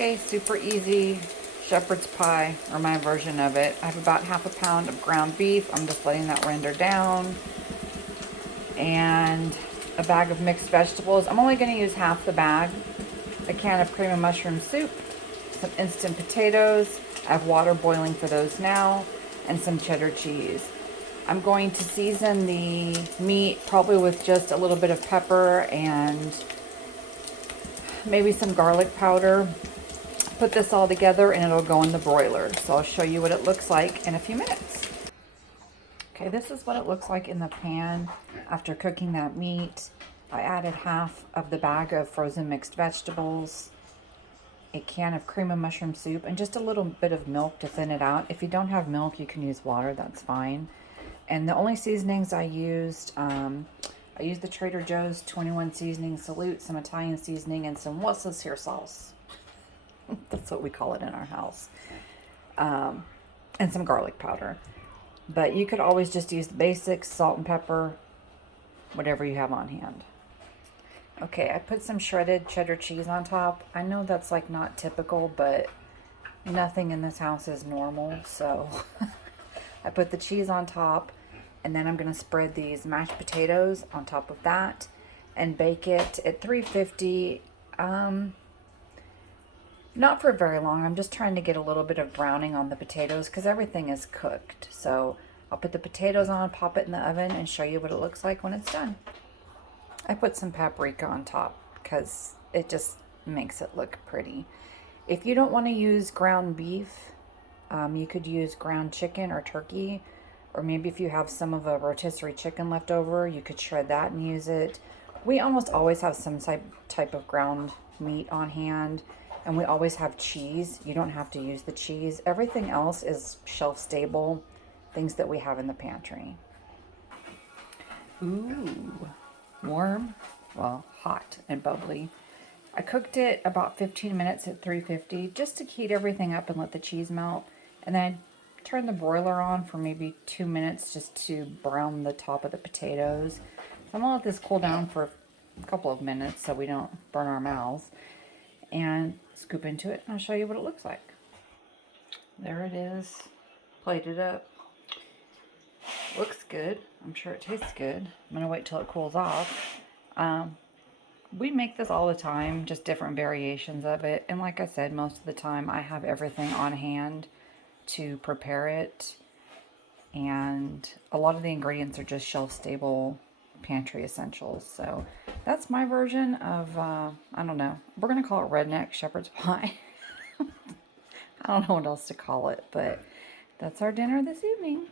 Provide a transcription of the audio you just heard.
Okay, super easy shepherd's pie, or my version of it. I have about half a pound of ground beef. I'm just letting that render down. And a bag of mixed vegetables. I'm only going to use half the bag. A can of cream of mushroom soup. Some instant potatoes. I have water boiling for those now. And some cheddar cheese. I'm going to season the meat probably with just a little bit of pepper and maybe some garlic powder. Put this all together and it'll go in the broiler. So I'll show you what it looks like in a few minutes. Okay, this is what it looks like in the pan after cooking that meat. I added half of the bag of frozen mixed vegetables, a can of cream of mushroom soup, and just a little bit of milk to thin it out. If you don't have milk, you can use water, that's fine. And the only seasonings I used the Trader Joe's 21 seasoning salute, some Italian seasoning, and some Worcestershire sauce. That's what we call it in our house. And some garlic powder. But you could always just use the basics, salt and pepper, whatever you have on hand. Okay, I put some shredded cheddar cheese on top. I know that's like not typical, but nothing in this house is normal, so I put the cheese on top, and then I'm going to spread these mashed potatoes on top of that and bake it at 350. Not for very long. I'm just trying to get a little bit of browning on the potatoes because everything is cooked. So I'll put the potatoes on, pop it in the oven, and show you what it looks like when it's done. I put some paprika on top because it just makes it look pretty. If you don't want to use ground beef, you could use ground chicken or turkey, or maybe if you have some of a rotisserie chicken left over, you could shred that and use it. We almost always have some type of ground meat on hand. And we always have cheese. You don't have to use the cheese. Everything else is shelf stable, things that we have in the pantry. Ooh, warm, well, hot and bubbly. I cooked it about 15 minutes at 350 just to heat everything up and let the cheese melt. And then I turned the broiler on for maybe 2 minutes just to brown the top of the potatoes. So I'm gonna let this cool down for a couple of minutes so we don't burn our mouths. And scoop into it, and I'll show you what it looks like. There it is, plated up. Looks good. I'm sure it tastes good. I'm gonna wait till it cools off. We make this all the time, just different variations of it. And like I said, most of the time I have everything on hand to prepare it. And a lot of the ingredients are just shelf-stable pantry essentials. So that's my version of, I don't know. We're going to call it redneck shepherd's pie. I don't know what else to call it, but that's our dinner this evening.